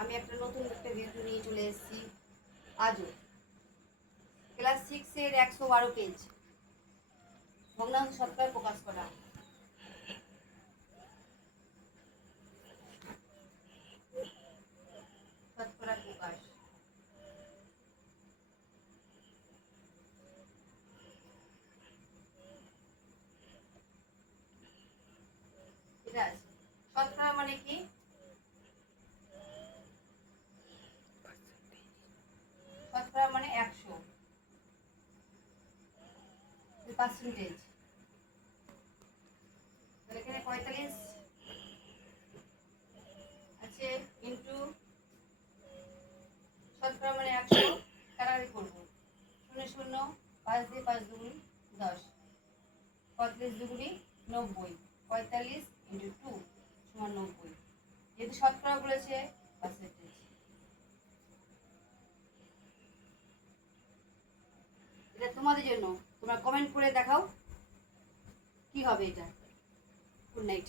আমি একটা নতুন একটা ভিডিও নিয়ে চলে এসেছি আজও। ক্লাস 6-এর 112 পেজ ভগ্নাংশ শতকরা প্রকাশ করা। শতকরা প্রকাশ। এটা আছে। শতকরা মানে কি? শতকরা মানে 100 পার্সেন্টেজ। তাহলে এখানে 45 আছে ইন্টু শতকরা মানে 100 কাটাকাটি করবো। 0 0 5 দিয়ে 5 দুগুণ 10, 35 দুগুণি 90, 45 ইন্টু 2 সমান 90। যেহেতু শতকরা বলেছে পার্সেন্টেজ। এটা তোমাদের জন্য, তোমরা কমেন্ট করে দেখাও কি হবে এটা। Good night.